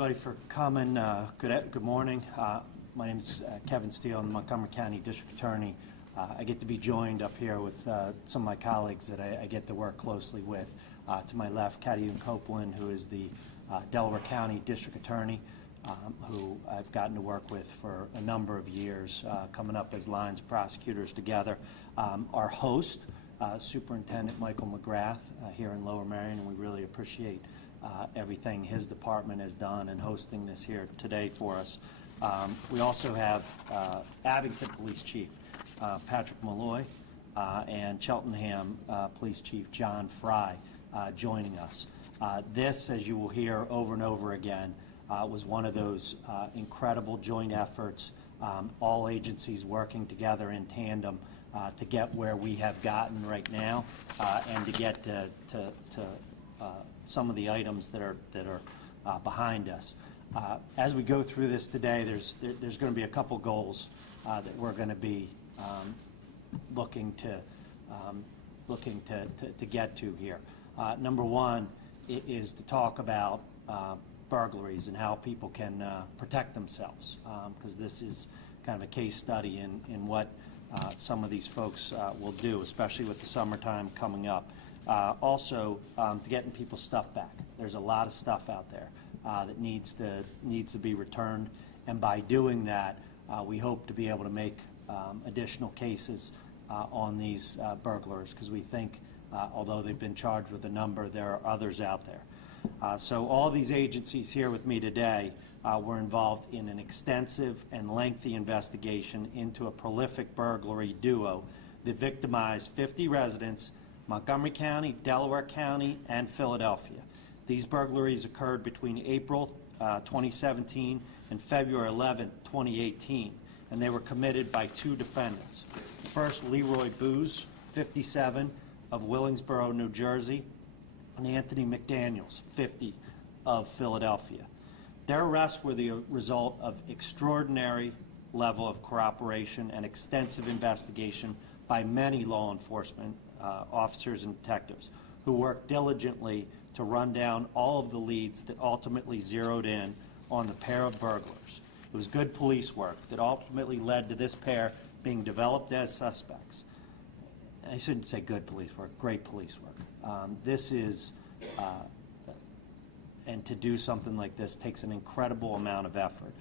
Everybody for coming. Good morning. My name is Kevin Steele. I'm the Montgomery County District Attorney. I get to be joined up here with some of my colleagues that I get to work closely with. To my left, Cadiune Copeland, who is the Delaware County District Attorney, who I've gotten to work with for a number of years, coming up as lines prosecutors together. Our host, Superintendent Michael McGrath, here in Lower Merion, and we really appreciate everything his department has done in hosting this here today for us. We also have Abington Police Chief Patrick Malloy and Cheltenham Police Chief John Fry joining us. This, as you will hear over and over again, was one of those incredible joint efforts, all agencies working together in tandem to get where we have gotten right now and to get to some of the items that are behind us. As we go through this today, there's going to be a couple goals that we're going to be looking to get to here. Number one is to talk about burglaries and how people can protect themselves, because this is kind of a case study in what some of these folks will do, especially with the summertime coming up. Also, to getting people's stuff back. There's a lot of stuff out there that needs to be returned, and by doing that, we hope to be able to make additional cases on these burglars, because we think, although they've been charged with a number, there are others out there. So all these agencies here with me today were involved in an extensive and lengthy investigation into a prolific burglary duo that victimized 50 residents, Montgomery County, Delaware County, and Philadelphia. These burglaries occurred between April 2017 and February 11, 2018, and they were committed by two defendants. First, Leroy Boose, 57, of Willingsboro, New Jersey, and Anthony Mcdaniels, 50, of Philadelphia. Their arrests were the result of extraordinary level of cooperation and extensive investigation by many law enforcement officers and detectives who worked diligently to run down all of the leads that ultimately zeroed in on the pair of burglars. It was good police work that ultimately led to this pair being developed as suspects. I shouldn't say good police work, great police work. And to do something like this takes an incredible amount of effort.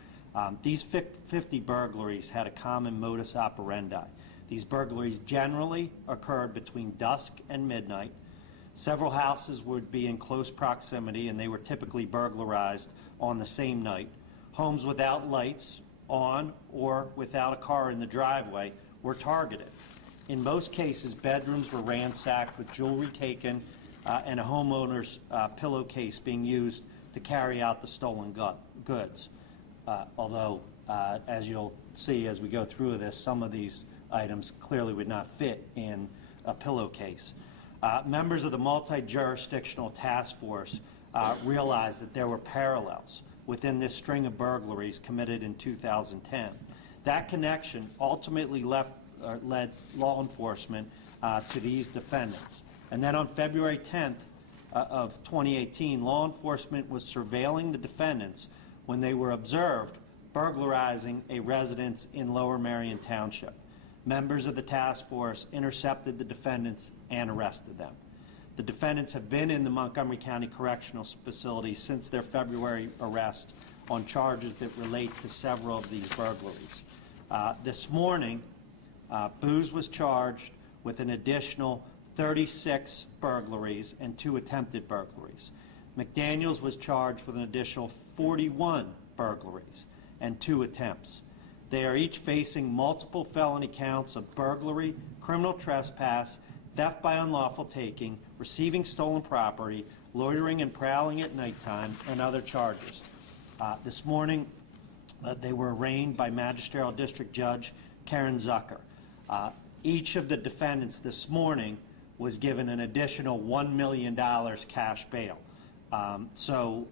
These 50 burglaries had a common modus operandi. These burglaries generally occurred between dusk and midnight. Several houses would be in close proximity, and they were typically burglarized on the same night. Homes without lights on or without a car in the driveway were targeted. In most cases, bedrooms were ransacked with jewelry taken and a homeowner's pillowcase being used to carry out the stolen goods. Although, as you'll see as we go through this, some of these items clearly would not fit in a pillowcase. Members of the multi-jurisdictional task force realized that there were parallels within this string of burglaries committed in 2010. That connection ultimately led law enforcement to these defendants. And then on February 10th of 2018, law enforcement was surveilling the defendants when they were observed burglarizing a residence in Lower Merion Township. Members of the task force intercepted the defendants and arrested them. The defendants have been in the Montgomery County Correctional Facility since their February arrest on charges that relate to several of these burglaries. This morning, Boose was charged with an additional 36 burglaries and 2 attempted burglaries. Mcdaniels was charged with an additional 41 burglaries and 2 attempts. They are each facing multiple felony counts of burglary, criminal trespass, theft by unlawful taking, receiving stolen property, loitering and prowling at nighttime, and other charges. This morning, they were arraigned by Magisterial District Judge Karen Zucker. Each of the defendants this morning was given an additional $1 million cash bail. So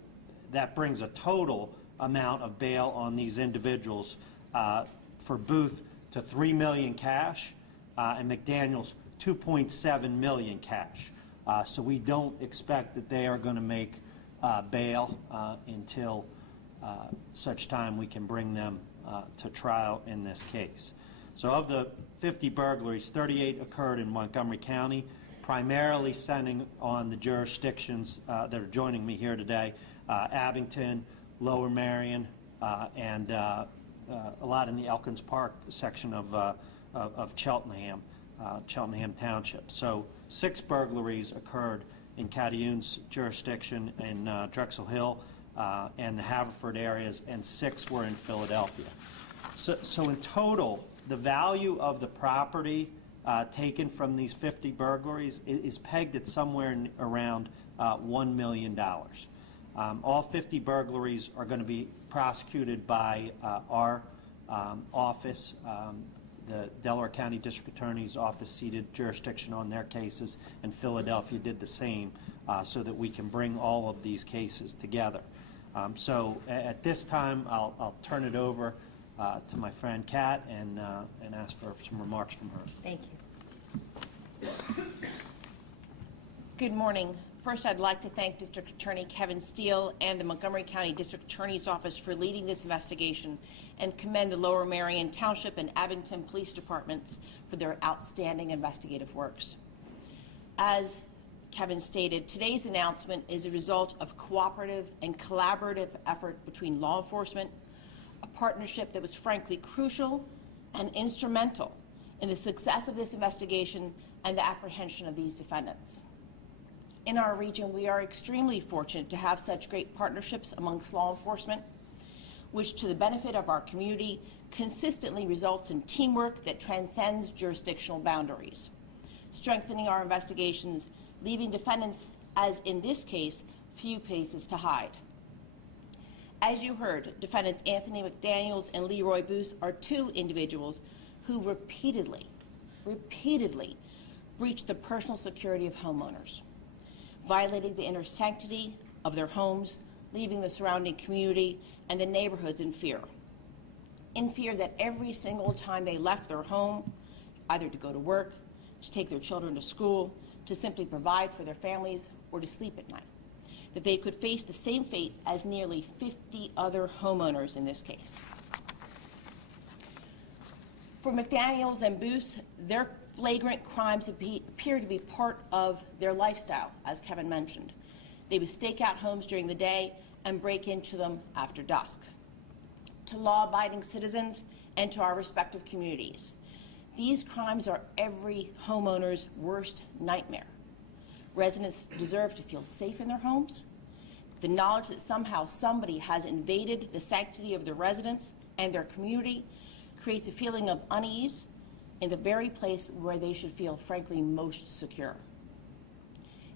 that brings a total amount of bail on these individuals for Booth to $3 million cash and McDaniels $2.7 million cash. So we don't expect that they are going to make bail until such time we can bring them to trial in this case. So of the 50 burglaries, 38 occurred in Montgomery County, primarily centering on the jurisdictions that are joining me here today, Abington, Lower Merion, and a lot in the Elkins Park section of Cheltenham, Cheltenham Township. So 6 burglaries occurred in Catiun's jurisdiction in Drexel Hill and the Haverford areas, and 6 were in Philadelphia. So in total, the value of the property taken from these 50 burglaries is pegged at somewhere around $1 million. All 50 burglaries are going to be prosecuted by our office. The Delaware County District Attorney's Office ceded jurisdiction on their cases, and Philadelphia did the same, so that we can bring all of these cases together. So at this time, I'll turn it over to my friend Kat and ask for some remarks from her. Thank you. Good morning. First, I'd like to thank District Attorney Kevin Steele and the Montgomery County District Attorney's Office for leading this investigation, and commend the Lower Merion Township and Abington Police Departments for their outstanding investigative works. As Kevin stated, today's announcement is a result of cooperative and collaborative effort between law enforcement, a partnership that was frankly crucial and instrumental in the success of this investigation and the apprehension of these defendants. In our region, we are extremely fortunate to have such great partnerships amongst law enforcement, which, to the benefit of our community, consistently results in teamwork that transcends jurisdictional boundaries, strengthening our investigations, leaving defendants, as in this case, few places to hide. As you heard, defendants Anthony Mcdaniels and Leroy Boose are 2 individuals who repeatedly breached the personal security of homeowners, violating the inner sanctity of their homes, leaving the surrounding community and the neighborhoods in fear that every single time they left their home, either to go to work, to take their children to school, to simply provide for their families, or to sleep at night, that they could face the same fate as nearly 50 other homeowners in this case. For Mcdaniels and Boose, their flagrant crimes appear to be part of their lifestyle, as Kevin mentioned. They would stake out homes during the day and break into them after dusk. To law-abiding citizens and to our respective communities, these crimes are every homeowner's worst nightmare. Residents deserve to feel safe in their homes. The knowledge that somehow somebody has invaded the sanctity of their residence and their community creates a feeling of unease in the very place where they should feel, frankly, most secure.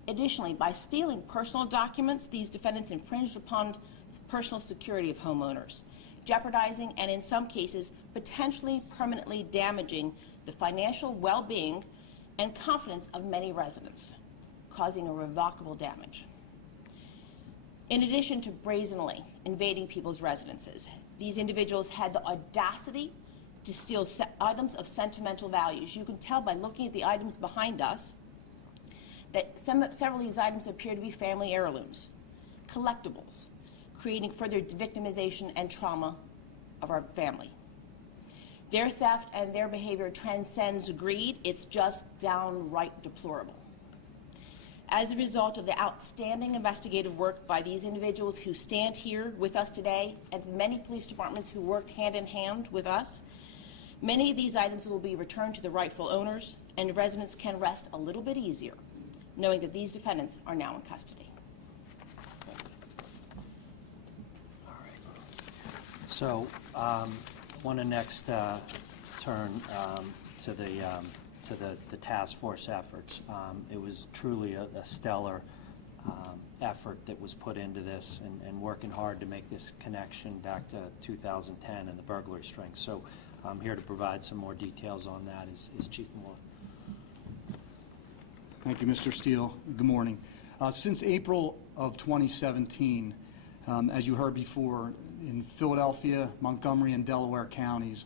Additionally, by stealing personal documents, these defendants infringed upon the personal security of homeowners, jeopardizing and, in some cases, potentially permanently damaging the financial well-being and confidence of many residents, causing irrevocable damage. In addition to brazenly invading people's residences, these individuals had the audacity to steal items of sentimental values. You can tell by looking at the items behind us that several of these items appear to be family heirlooms, collectibles, creating further victimization and trauma of our family. Their theft and their behavior transcends greed. It's just downright deplorable. As a result of the outstanding investigative work by these individuals who stand here with us today, and many police departments who worked hand in hand with us, many of these items will be returned to the rightful owners, and residents can rest a little bit easier knowing that these defendants are now in custody. All right. So I want to next turn to the task force efforts. It was truly a stellar effort that was put into this, and working hard to make this connection back to 2010 and the burglary strings. So I'm here to provide some more details on that is Chief Moore. Thank you, Mr. Steele. Good morning. Since April of 2017, as you heard before, in Philadelphia, Montgomery, and Delaware counties,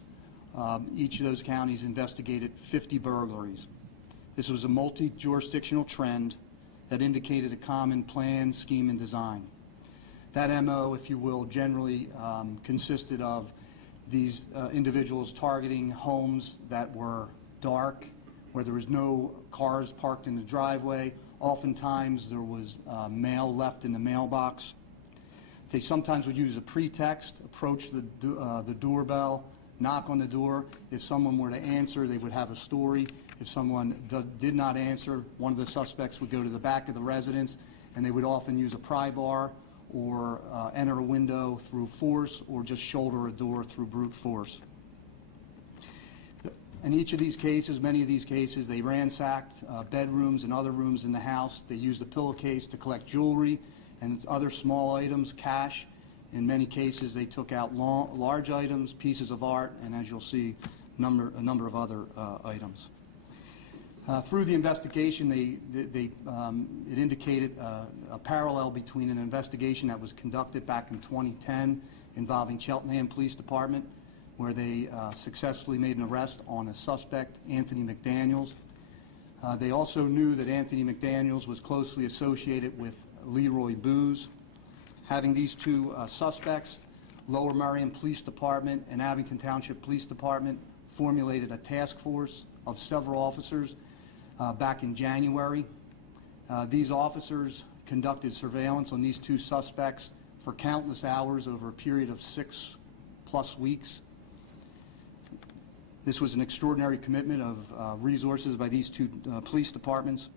each of those counties investigated 50 burglaries. This was a multi-jurisdictional trend that indicated a common plan, scheme, and design. That MO, if you will, generally consisted of these individuals targeting homes that were dark, where there was no cars parked in the driveway. Oftentimes there was mail left in the mailbox. They sometimes would use a pretext, approach the doorbell, knock on the door. If someone were to answer, they would have a story. If someone did not answer, one of the suspects would go to the back of the residence, and they would often use a pry bar or enter a window through force or just shoulder a door through brute force. In each of these cases, many of these cases, they ransacked bedrooms and other rooms in the house. They used a pillowcase to collect jewelry and other small items, cash. In many cases, they took out large items, pieces of art, and as you'll see, a number of other items. Through the investigation, it indicated a parallel between an investigation that was conducted back in 2010 involving Cheltenham Police Department, where they successfully made an arrest on a suspect, Anthony Mcdaniels. They also knew that Anthony Mcdaniels was closely associated with Leroy Boose. Having these two suspects, Lower Merion Police Department and Abington Township Police Department formulated a task force of several officers back in January. These officers conducted surveillance on these two suspects for countless hours over a period of 6+ weeks. This was an extraordinary commitment of resources by these two police departments.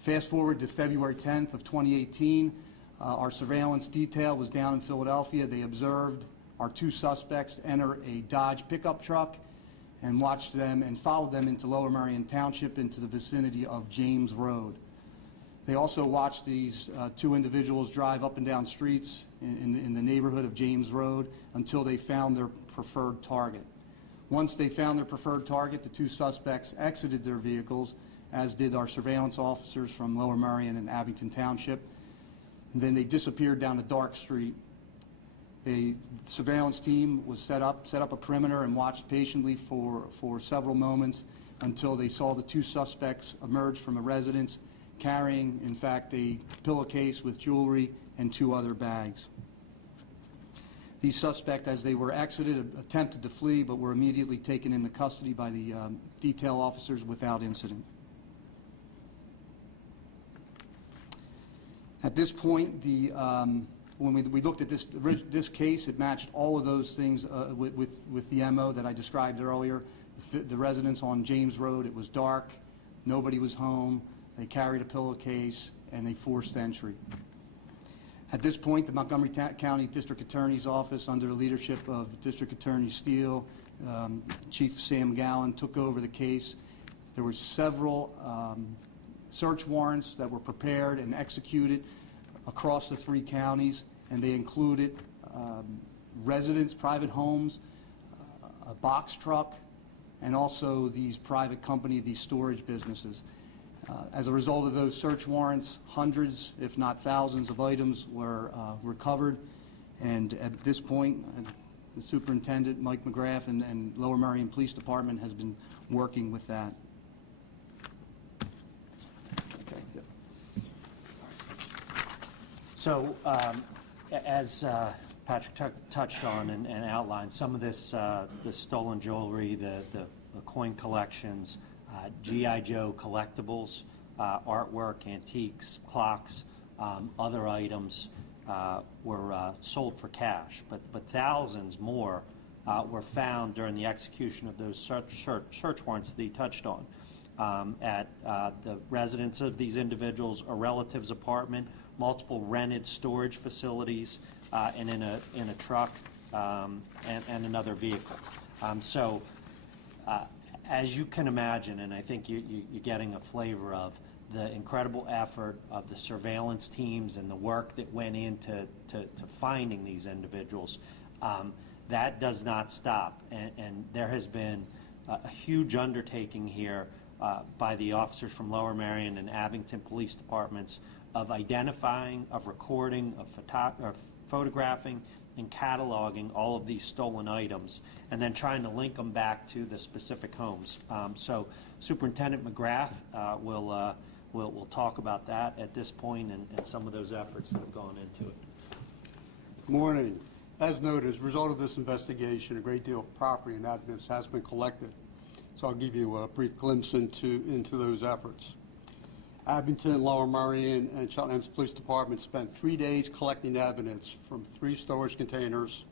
Fast forward to February 10th of 2018, our surveillance detail was down in Philadelphia. They observed our two suspects enter a Dodge pickup truck and watched them and followed them into Lower Merion Township into the vicinity of James Road. They also watched these two individuals drive up and down streets in the neighborhood of James Road until they found their preferred target. Once they found their preferred target, the two suspects exited their vehicles, as did our surveillance officers from Lower Merion and Abington Township. And then they disappeared down a dark street. The surveillance team was set up a perimeter and watched patiently for several moments until they saw the two suspects emerge from a residence carrying, in fact, a pillowcase with jewelry and two other bags. These suspects, as they were exited, attempted to flee but were immediately taken into custody by the detail officers without incident. At this point, when we looked at this case, it matched all of those things with the MO that I described earlier. The residence on James Road, it was dark, nobody was home, they carried a pillowcase, and they forced entry. At this point, the Montgomery County District Attorney's Office, under the leadership of District Attorney Steele, Chief Sam Gowan, took over the case. There were several search warrants that were prepared and executed across the 3 counties, and they included residents, private homes, a box truck, and also these private company, these storage businesses. As a result of those search warrants, hundreds, if not thousands, of items were recovered, and at this point, the Superintendent, Mike McGrath, and Lower Merion Police Department has been working with that. So, as Patrick touched on and outlined, some of this, the stolen jewelry, the coin collections, G.I. Joe collectibles, artwork, antiques, clocks, other items were sold for cash, but thousands more were found during the execution of those search warrants that he touched on at the residence of these individuals, a relative's apartment, multiple rented storage facilities, and in a truck and another vehicle. As you can imagine, and I think you're getting a flavor of the incredible effort of the surveillance teams and the work that went into finding these individuals, that does not stop. And there has been a huge undertaking here by the officers from Lower Merion and Abington Police Departments of identifying, of recording, of photographing, and cataloging all of these stolen items, and then trying to link them back to the specific homes. So Superintendent McGrath will talk about that at this point and some of those efforts that have gone into it. Morning. As noted, as a result of this investigation, a great deal of property and evidence has been collected. So I'll give you a brief glimpse into those efforts. Abington, Lower Merion, and Cheltenham's Police Department spent 3 days collecting evidence from 3 storage containers,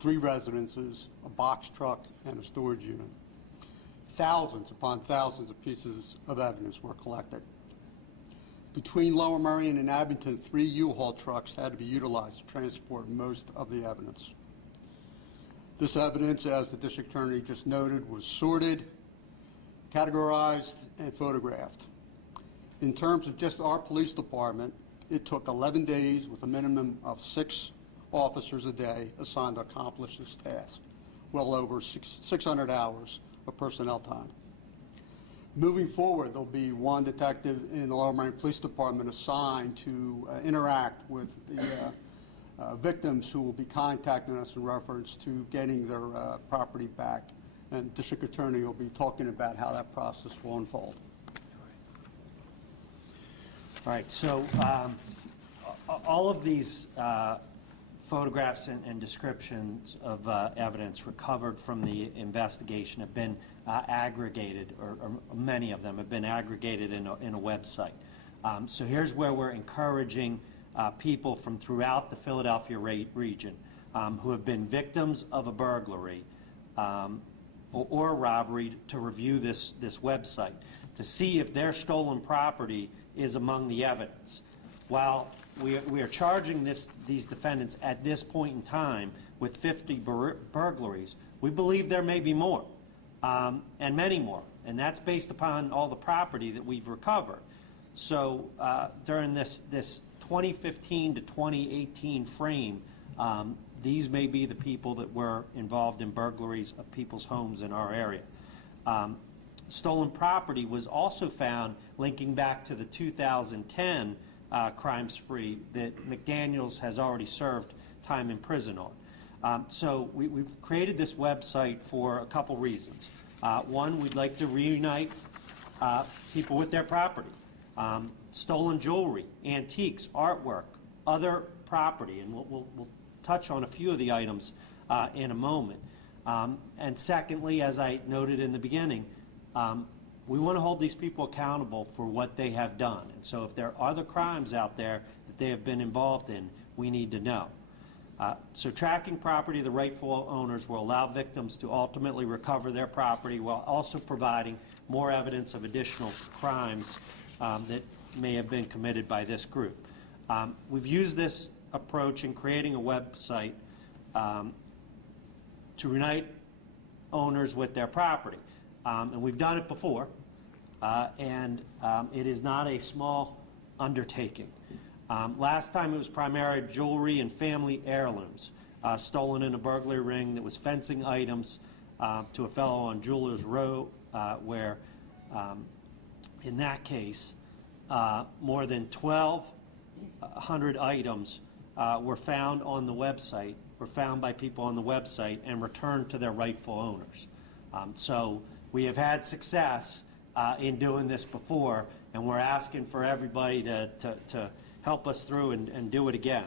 3 residences, a box truck, and a storage unit. Thousands upon thousands of pieces of evidence were collected. Between Lower Merion and Abington, 3 U-Haul trucks had to be utilized to transport most of the evidence. This evidence, as the district attorney just noted, was sorted, categorized, and photographed. In terms of just our police department, it took 11 days with a minimum of 6 officers a day assigned to accomplish this task, well over 600 hours of personnel time. Moving forward, there'll be 1 detective in the Lower Merion Police Department assigned to interact with the victims who will be contacting us in reference to getting their property back. And the district attorney will be talking about how that process will unfold. All right, so all of these photographs and descriptions of evidence recovered from the investigation have been aggregated, or many of them have been aggregated in a website. So here's where we're encouraging people from throughout the Philadelphia region who have been victims of a burglary or a robbery to review this website to see if their stolen property is among the evidence. While we are charging these defendants at this point in time with 50 burglaries, we believe there may be more, and many more, and that's based upon all the property that we've recovered. So during this 2015 to 2018 frame, these may be the people that were involved in burglaries of people's homes in our area. Stolen property was also found linking back to the 2010 crime spree that Mcdaniels has already served time in prison on. So we've created this website for a couple reasons. One, we'd like to reunite people with their property. Stolen jewelry, antiques, artwork, other property, and we'll touch on a few of the items in a moment. And secondly, as I noted in the beginning, we want to hold these people accountable for what they have done. And so if there are other crimes out there that they have been involved in, we need to know. So tracking property of the rightful owners will allow victims to ultimately recover their property while also providing more evidence of additional crimes that may have been committed by this group. We've used this approach in creating a website to unite owners with their property. And we've done it before, and it is not a small undertaking. Last time it was primarily jewelry and family heirlooms stolen in a burglary ring that was fencing items to a fellow on Jewelers Row, where in that case more than 1,200 items were found on the website, were found by people on the website and returned to their rightful owners. So we have had success in doing this before, and we're asking for everybody to help us through and do it again.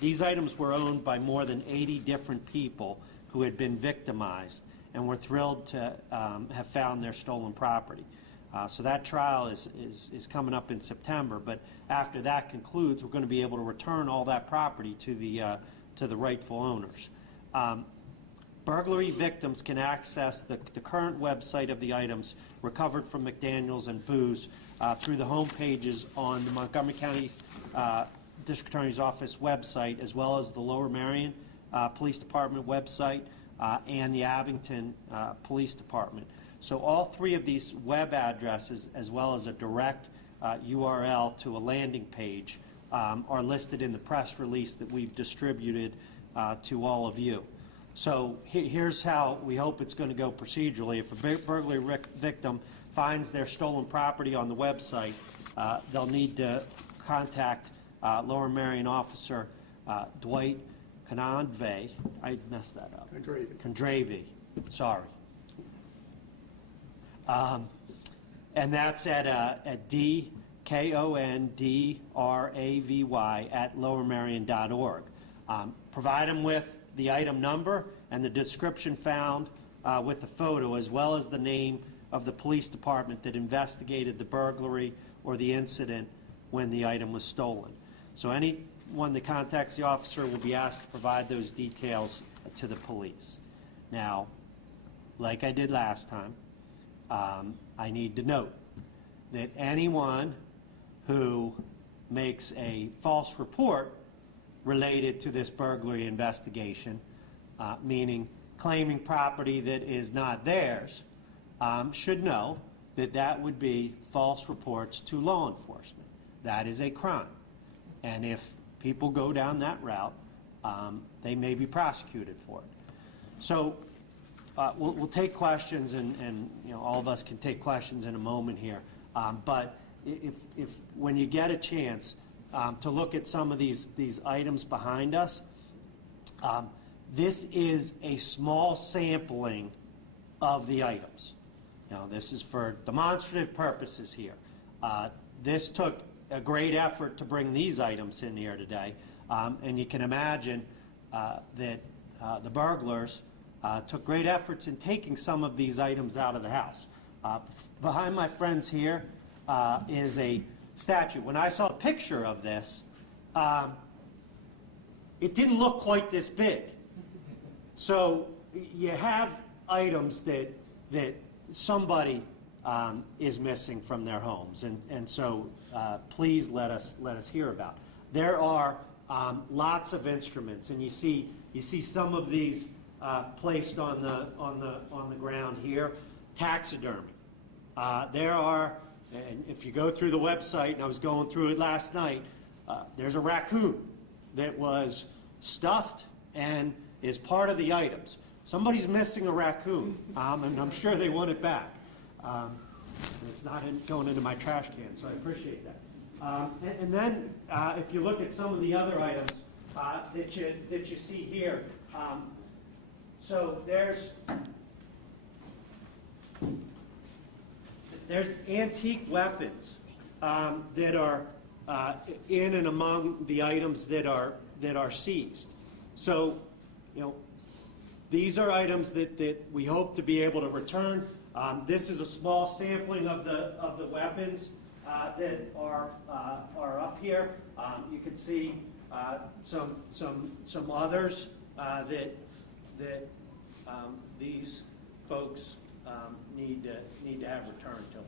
These items were owned by more than 80 different people who had been victimized, and we're thrilled to have found their stolen property. So that trial is coming up in September, but after that concludes, we're going to be able to return all that property to the rightful owners. Burglary victims can access the current website of the items recovered from Mcdaniels and Boose through the home pages on the Montgomery County District Attorney's Office website, as well as the Lower Merion Police Department website and the Abington Police Department. So all 3 of these web addresses, as well as a direct URL to a landing page, are listed in the press release that we've distributed to all of you. So here's how we hope it's going to go procedurally. If a burglary victim finds their stolen property on the website, they'll need to contact Lower Merion Officer Dwight Condreve. I messed that up. Condreve. Sorry. And that's at DKONDRAVY at lowermerion.org. Provide them with the item number and the description found with the photo, as well as the name of the police department that investigated the burglary or the incident when the item was stolen. So anyone that contacts the officer will be asked to provide those details to the police. Now, like I did last time, I need to note that anyone who makes a false report related to this burglary investigation, meaning claiming property that is not theirs, should know that that would be false reports to law enforcement. That is a crime. And if people go down that route, they may be prosecuted for it. So we'll take questions, and you know, all of us can take questions in a moment here. But if when you get a chance to look at some of these items behind us, this is a small sampling of the items. Now, this is for demonstrative purposes here. This took a great effort to bring these items in here today, and you can imagine that the burglars took great efforts in taking some of these items out of the house. Behind my friends here is a statue. When I saw a picture of this, it didn't look quite this big. So you have items that somebody is missing from their homes, and so please let us hear about. There are lots of instruments, and you see some of these placed on the ground here. Taxidermy. There are, and if you go through the website, and I was going through it last night, there's a raccoon that was stuffed and is part of the items. Somebody's missing a raccoon, and I'm sure they want it back. It's not going into my trash can, so I appreciate that. And then, if you look at some of the other items that you see here, so there's antique weapons that are in and among the items that are seized. So, you know, these are items that we hope to be able to return. This is a small sampling of the weapons that are up here. You can see some others that these folks need to have returned to them.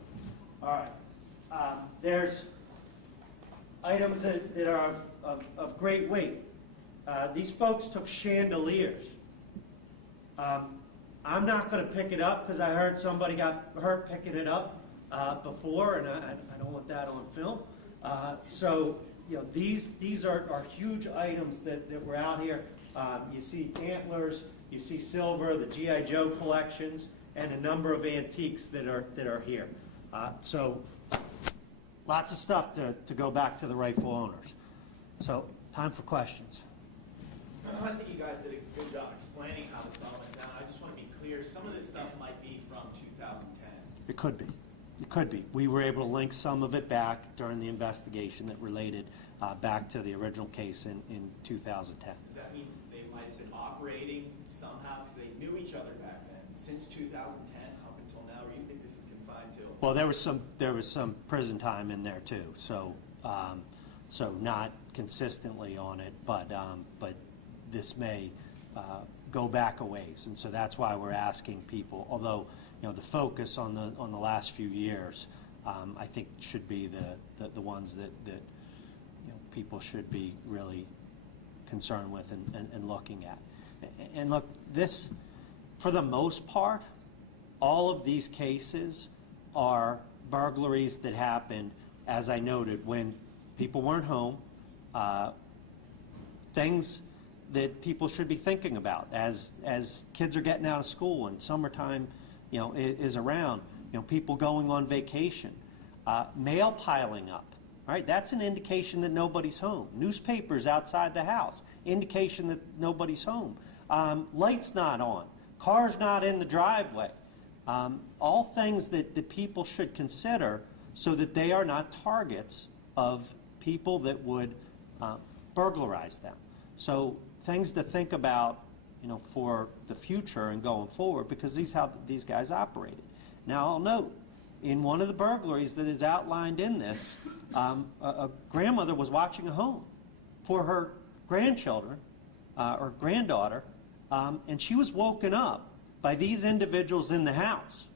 All right. There's items that are of great weight. These folks took chandeliers. I'm not going to pick it up because I heard somebody got hurt picking it up before, and I don't want that on film. So, you know, these are huge items that were out here. You see antlers, you see silver, the G.I. Joe collections, and a number of antiques that are here. So, lots of stuff to go back to the rightful owners. So, time for questions. I think you guys did a good job explaining how this all went down. I just want to be clear, some of this stuff might be from 2010. It could be. It could be. We were able to link some of it back during the investigation that related back to the original case in 2010. Does that mean they might have been operating somehow because they knew each other back then? Since 2010 up until now, or do you think this is confined to? Well, there was some prison time in there too, so not consistently on it, but this may go back a ways, and so that's why we're asking people. Although, you know, the focus on the last few years, I think should be the ones that you know, people should be really concerned with and looking at. And look, this, for the most part, all of these cases are burglaries that happened, as I noted, when people weren't home. Things that people should be thinking about as kids are getting out of school and summertime, you know, is around. You know, people going on vacation, mail piling up. Right, that's an indication that nobody's home. Newspapers outside the house, indication that nobody's home. Lights not on, cars not in the driveway. All things that people should consider so that they are not targets of people that would burglarize them. So things to think about, for the future and going forward, because these how these guys operated. Now, I'll note, in one of the burglaries that is outlined in this, a grandmother was watching a home for her grandchildren, or granddaughter, and she was woken up by these individuals in the house.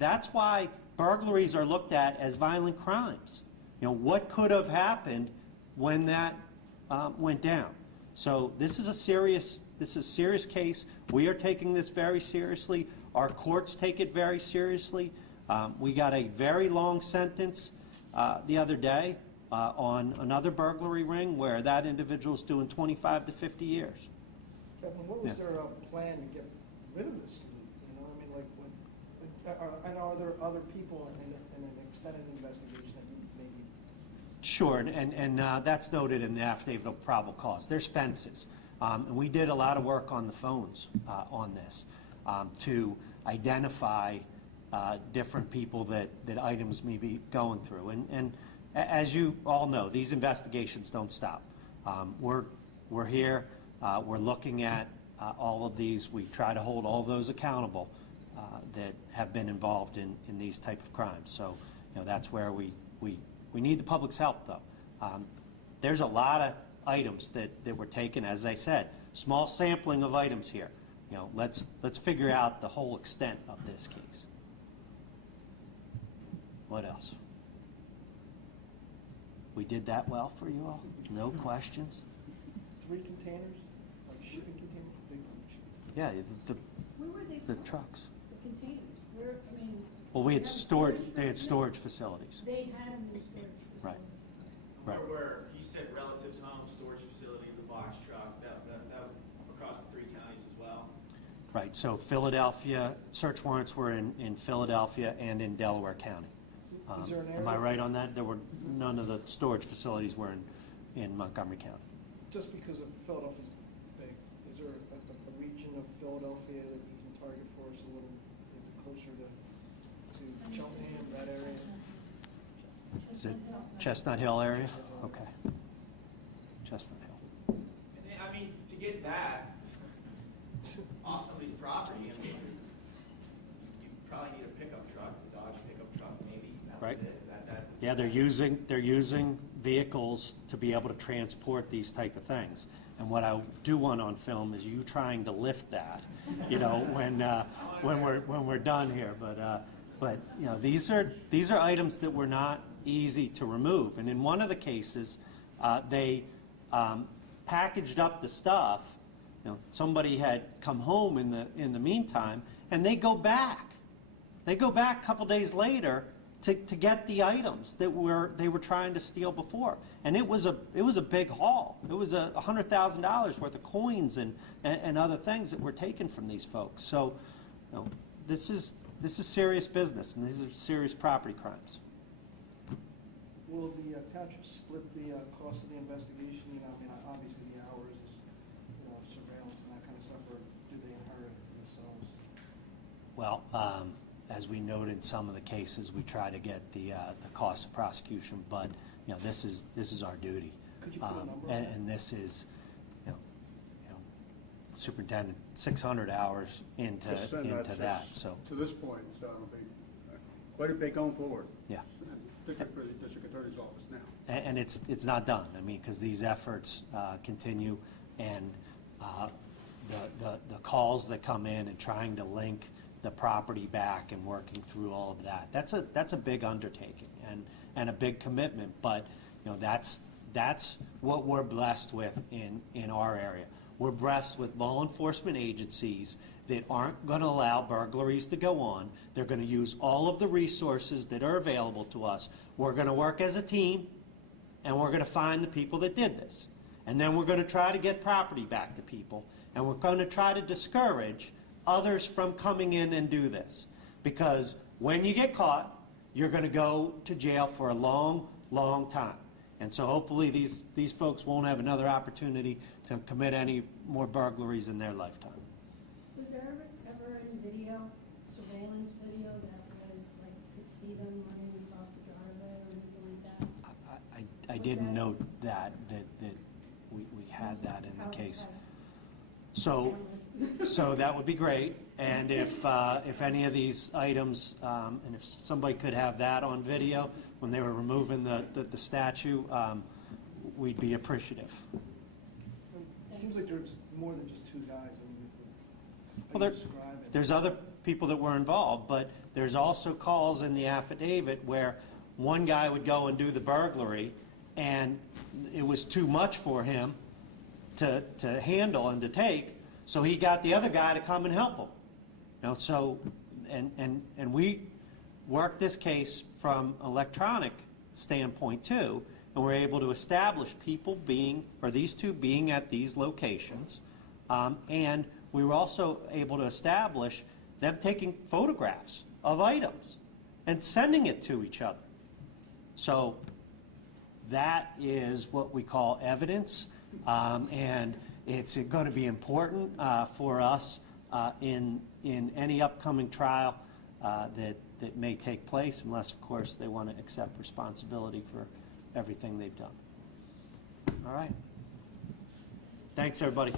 That's why burglaries are looked at as violent crimes. What could have happened when that went down? So this is a serious case. We are taking this very seriously. Our courts take it very seriously. We got a very long sentence the other day on another burglary ring where that individual's doing 25 to 50 years. Kevin, what was their plan to get rid of this? And are there other people in an extended investigation that you maybe? Sure, and that's noted in the affidavit of probable cause. There's fences. And we did a lot of work on the phones on this to identify different people that items may be going through. And as you all know, these investigations don't stop. We're here. We're looking at all of these. We try to hold all those accountable that have been involved in these type of crimes. So, that's where we need the public's help, though. There's a lot of items that were taken, as I said, small sampling of items here. Let's figure out the whole extent of this case. What else? We did that well for you all? No questions? 3 containers, like shipping containers? Big shipping. Yeah, Where were they the from? trucks. The containers. Well, we had storage. They had storage facilities. They had them in storage facilities. Right. Right. Where you said relatives' homes, storage facilities, a box truck, that across the 3 counties as well? Right. So Philadelphia, search warrants were in Philadelphia and in Delaware County. Is there an area? Am I right on that? There were none of the storage facilities were in Montgomery County. Just because of Philadelphia's big, is there a region of Philadelphia that you can target for us a little? Is it closer to Cheltenham, that area? Is it Chestnut Hill area? Okay. Chestnut Hill. And then, to get that off somebody's property, you probably need a pickup truck, a Dodge pickup truck, maybe. That was Right. it. Yeah, they're using vehicles to be able to transport these type of things. And what I do want on film is you trying to lift that, when we're done here. But these are items that were not easy to remove. And in one of the cases, they packaged up the stuff. Somebody had come home in the meantime, and they go back. They go back a couple days later to get the items that they were trying to steal before, and it was a big haul. It was $100,000 worth of coins and other things that were taken from these folks. So, this is serious business, and these are serious property crimes. Will the township split the cost of the investigation? Obviously the hours, surveillance and that kind of stuff, or do they inherit it themselves? Well, as we noted in some of the cases, we try to get the cost of prosecution, but this is our duty. Could you put a number on that? And this is, superintendent 600 hours into that. So To this point, so it'll be quite a bit going forward. yeah. Particularly for the district attorney's office now. And it's not done. Because these efforts continue, and the calls that come in and trying to link the property back and working through all of that. That's a big undertaking and a big commitment. But that's what we're blessed with in our area. We're blessed with law enforcement agencies that aren't going to allow burglaries to go on. They're going to use all of the resources that are available to us. We're going to work as a team, and we're going to find the people that did this. And then we're going to try to get property back to people, and we're going to try to discourage others from coming in and do this. Because when you get caught, you're going to go to jail for a long, long time. And so hopefully these folks won't have another opportunity to commit any more burglaries in their lifetime. Was there ever any video, surveillance video that was like you could see them running across the driveway or anything like that? I didn't note that we had that in the How's case. that? So that would be great, and if any of these items, and if somebody could have that on video when they were removing the statue, we'd be appreciative. It seems like there's more than just two guys. I mean, Well, how do you describe it? there's other people that were involved, but there's also calls in the affidavit where one guy would go and do the burglary, and it was too much for him to handle and to take, so he got the other guy to come and help him. You know, so, and we worked this case from electronic standpoint too, and we're able to establish people being, or these two being at these locations, and we were also able to establish them taking photographs of items and sending it to each other. So that is what we call evidence, and it's going to be important for us in any upcoming trial that may take place, unless, of course, they want to accept responsibility for everything they've done. All right. Thanks, everybody.